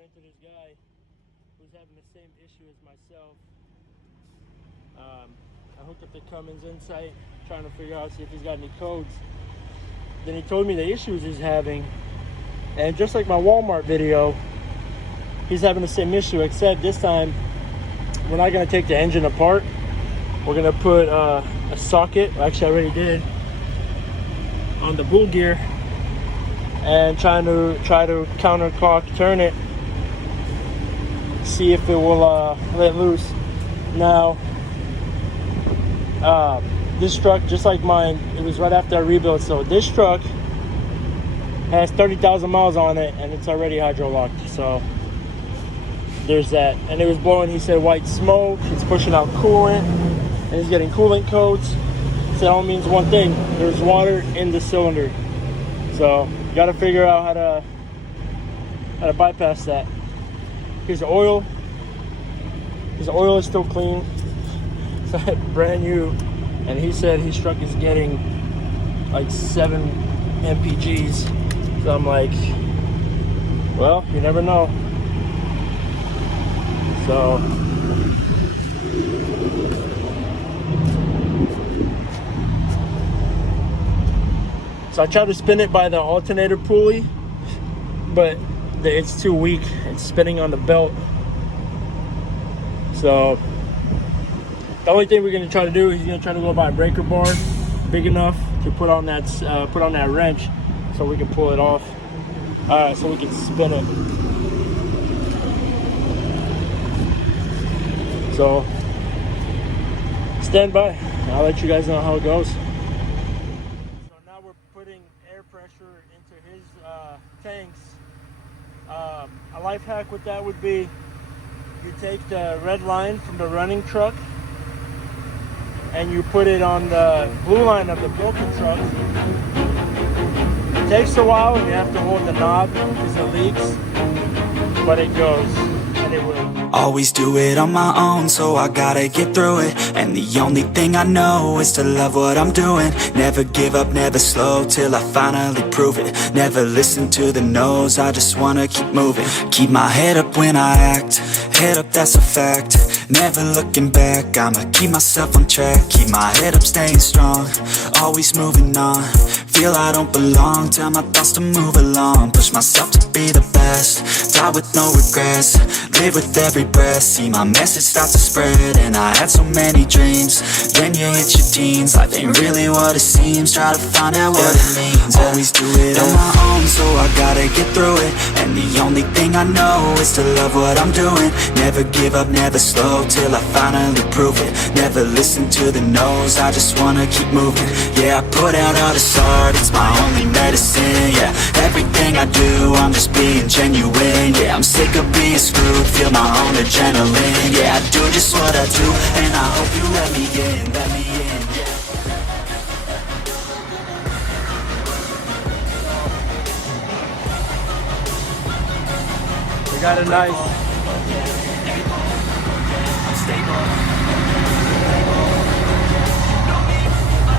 ran into this guy who's having the same issue as myself. I hooked up the Cummins Insight, trying to figure out, see if he's got any codes. Then he told me the issues he's having, and just like my Walmart video, he's having the same issue, except this time we're not going to take the engine apart. We're going to put a socket, actually I already did, on the bull gear, and try to counterclock turn it, see if it will let loose. Now this truck, just like mine, it was right after I rebuilt, so this truck has 30,000 miles on it and it's already hydro locked, so there's that. And it was blowing, he said, white smoke, it's pushing out coolant, and he's getting coolant codes. So that all means one thing: there's water in the cylinder. So you got to figure out how to bypass that. Here's the oil. His oil is still clean, brand new, and he said his truck is getting like 7 mpgs. So I'm like, well, you never know. So I tried to spin it by the alternator pulley, but it's too weak. It's spinning on the belt. So the only thing we're going to try to do is he's going to try to go buy a breaker bar big enough to put on that wrench, so we can pull it off. So we can spin it. So stand by. I'll let you guys know how it goes. So now we're putting air pressure into his tanks. A life hack with that would be, you take the red line from the running truck and you put it on the blue line of the broken truck. It takes a while and you have to hold the knob because it leaks, but it goes, and it will. Always do it on my own, so I gotta get through it. And the only thing I know is to love what I'm doing. Never give up, never slow, till I finally prove it. Never listen to the no's, I just wanna keep moving. Keep my head up when I act, head up, that's a fact. Never looking back, I'ma keep myself on track. Keep my head up, staying strong, always moving on. Feel I don't belong, tell my thoughts to move along. Push myself to be the best, die with no regrets. Live with every breath, see my message start to spread. And I had so many dreams, then you hit your teens. Life ain't really what it seems, try to find out what it means. Always do it on my own, so I gotta get through it. And the only thing I know is to love what I'm doing. Never give up, never slow, till I finally prove it. Never listen to the no's, I just wanna keep moving. Yeah, I put out all this art, it's my only medicine. Yeah, everything I do, I'm just being genuine. Yeah, I'm sick of being screwed, feel my own adrenaline. Yeah, I do just what I do, and I hope you let me in, let me in, yeah. We got a nice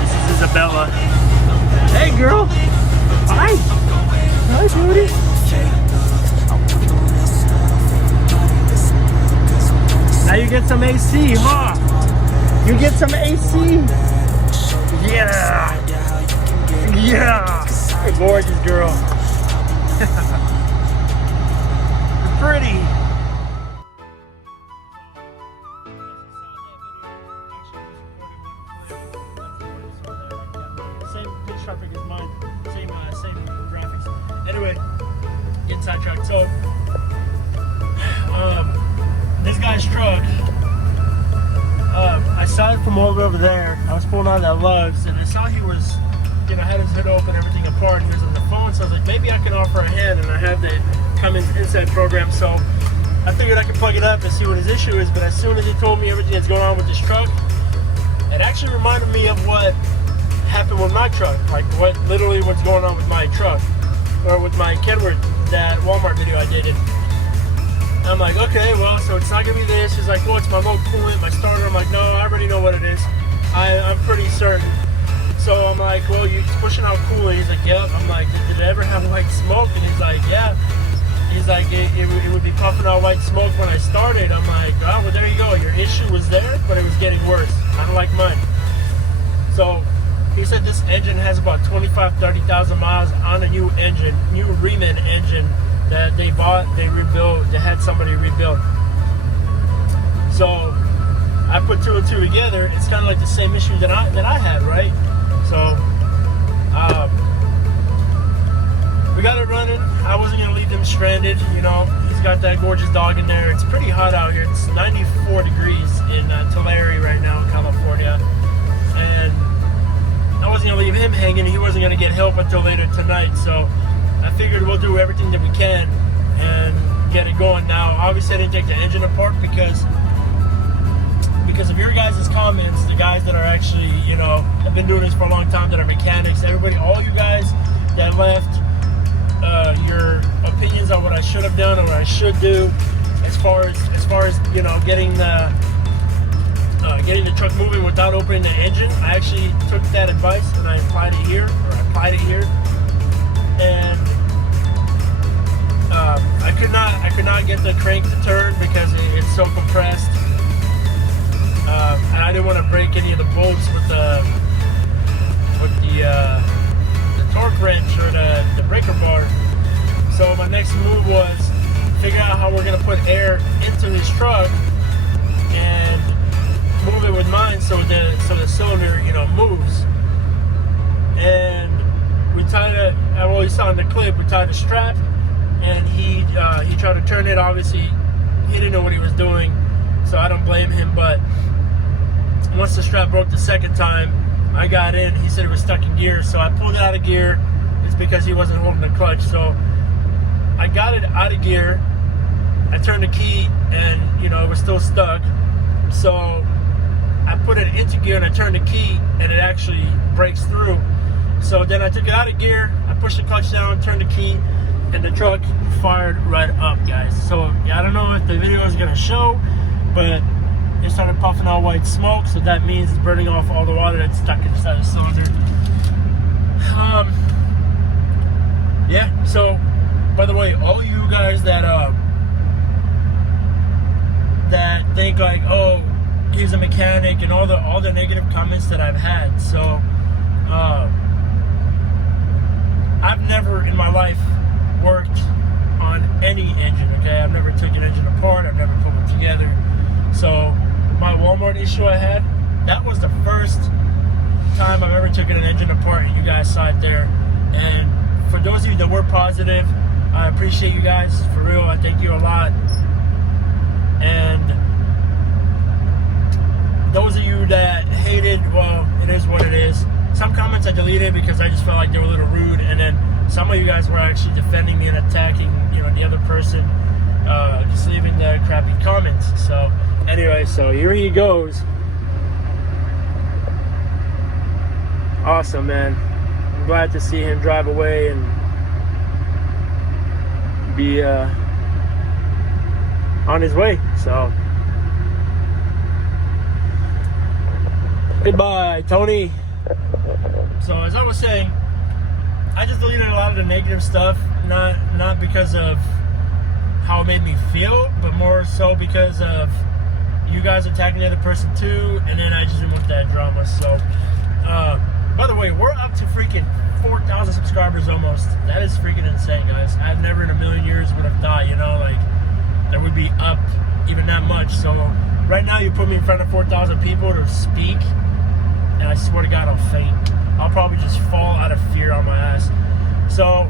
This is Isabella. Hey girl. Hi. Hi, beauty. Now you get some AC, huh? You get some AC. Yeah. Yeah. Hey, gorgeous girl. You're pretty. Same pitch traffic as mine. Same graphics. Anyway, get sidetracked. So, this guy's truck, I saw it from over there. I was pulling out that lugs, and I saw he was, had his hood open, everything apart, and he was on the phone. So I was like, maybe I can offer a hand, and I have the Cummins Insight program, so I figured I could plug it up and see what his issue is. But as soon as he told me everything that's going on with this truck, it actually reminded me of what happened with my truck, like literally what's going on with my truck, or with my Kenworth, that Walmart video I did. And I'm like, okay, well, so it's not gonna be this. He's like, well, it's my low coolant, my starter. I'm like, no, I already know what it is. I'm pretty certain. So I'm like, well, you're pushing out coolant. He's like, yep. I'm like, did it ever have white smoke? And he's like, yeah. he's like, it would be puffing out white smoke when I started. I'm like, oh, well, there you go. Your issue was there, but it was getting worse. Kind of like mine. So he said this engine has about 30,000 miles on a new engine, new WceMinel engine that they bought, they rebuilt, they had somebody rebuild. So I put two and two together. It's kind of like the same issue that I had, right? So we got it running. I wasn't gonna leave them stranded, you know. He's got that gorgeous dog in there. It's pretty hot out here. It's 94 degrees in Tulare right now in California, and I wasn't gonna leave him hanging. He wasn't gonna get help until later tonight, so I figured we'll do everything that we can and get it going now. Obviously, I didn't take the engine apart because of your guys' comments, the guys that are actually, you know, have been doing this for a long time, that are mechanics, everybody, all you guys that left your opinions on what I should have done or what I should do as far as you know, getting the truck moving without opening the engine. I actually took that advice and I applied it here, and I could not get the crank to turn because it's so compressed, and I didn't want to break any of the bolts with the torque wrench or the breaker bar. So my next move was figure out how we're gonna put air into this truck and move it with mine so the cylinder, you know, moves. And we tied it. Well, you saw in the clip, we tied a strap, and he tried to turn it. Obviously, he didn't know what he was doing, so I don't blame him. But once the strap broke the second time, I got in. He said it was stuck in gear, so I pulled it out of gear. It's because he wasn't holding the clutch. So I got it out of gear. I turned the key, and you know, it was still stuck. So I put it into gear and I turned the key, and it actually breaks through. So then I took it out of gear, I pushed the clutch down, turned the key, and the truck fired right up, guys. So yeah, I don't know if the video is gonna show, but it started puffing out white smoke, so that means it's burning off all the water that's stuck inside the cylinder. Yeah, so by the way, all you guys that think like, oh, he's a mechanic, and all the negative comments that I've had. So I've never in my life worked on any engine, okay? I've never taken an engine apart, I've never put one together. So my Walmart issue I had, that was the first time I've ever taken an engine apart, and you guys saw it there. And for those of you that were positive, I appreciate you guys, for real. I thank you a lot. And those of you that hated, well, it is what it is. Some comments I deleted because I just felt like they were a little rude, and then some of you guys were actually defending me and attacking, you know, the other person, just leaving the crappy comments. So anyway, so here he goes. Awesome, man. I'm glad to see him drive away and be on his way. So goodbye, Tony. So as I was saying, I just deleted a lot of the negative stuff, not because of how it made me feel, but more so because of you guys attacking the other person too, and then I just didn't want that drama. So by the way, we're up to freaking 4,000 subscribers almost. That is freaking insane, guys. I've never in a million years would have thought, you know, like that would be up even that much. So right now you put me in front of 4,000 people to speak, and I swear to God I'll faint. I'll probably just fall out of fear on my ass. So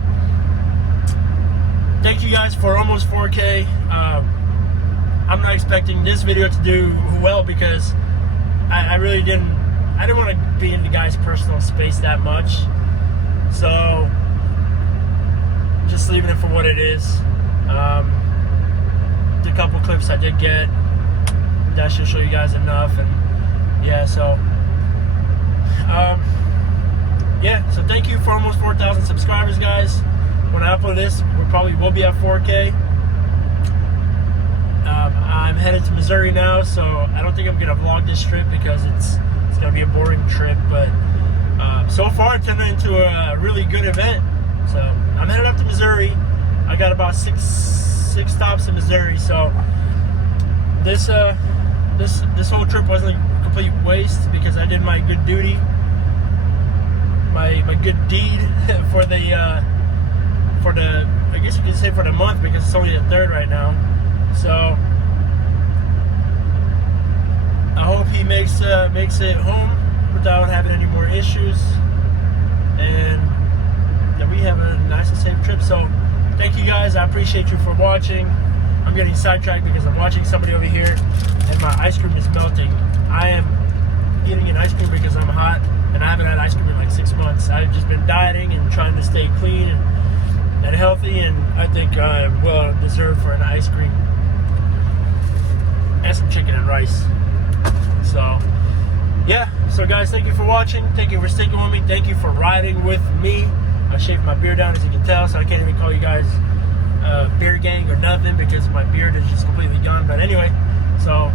thank you guys for almost 4K. I'm not expecting this video to do well because I really didn't want to be in the guy's personal space that much. So just leaving it for what it is. The couple clips I did get, that should show you guys enough. And yeah, so yeah, so thank you for almost 4,000 subscribers, guys. When I upload this, we will be at 4K. I'm headed to Missouri now, so I don't think I'm gonna vlog this trip because it's gonna be a boring trip. But so far it turned into a really good event. So I'm headed up to Missouri. I got about six stops in Missouri. So this whole trip wasn't a complete waste because I did my good duty, my good deed for the I guess you could say for the month, because it's only the 3rd right now. So I hope he makes it home without having any more issues, and that we have a nice and safe trip. So thank you guys. I appreciate you for watching. I'm getting sidetracked because I'm watching somebody over here and my ice cream is melting. I am eating an ice cream because I'm hot, and I haven't had ice cream in like 6 months. I've just been dieting and trying to stay clean and healthy, and I think I well deserve for an ice cream and some chicken and rice. So yeah, so guys, thank you for watching. Thank you for sticking with me. Thank you for riding with me. I shaved my beard down, as you can tell, so I can't even call you guys beard gang or nothing because my beard is just completely gone. But anyway, so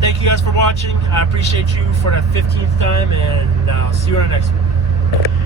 thank you guys for watching. I appreciate you for that 15th time, and I'll see you on the next one.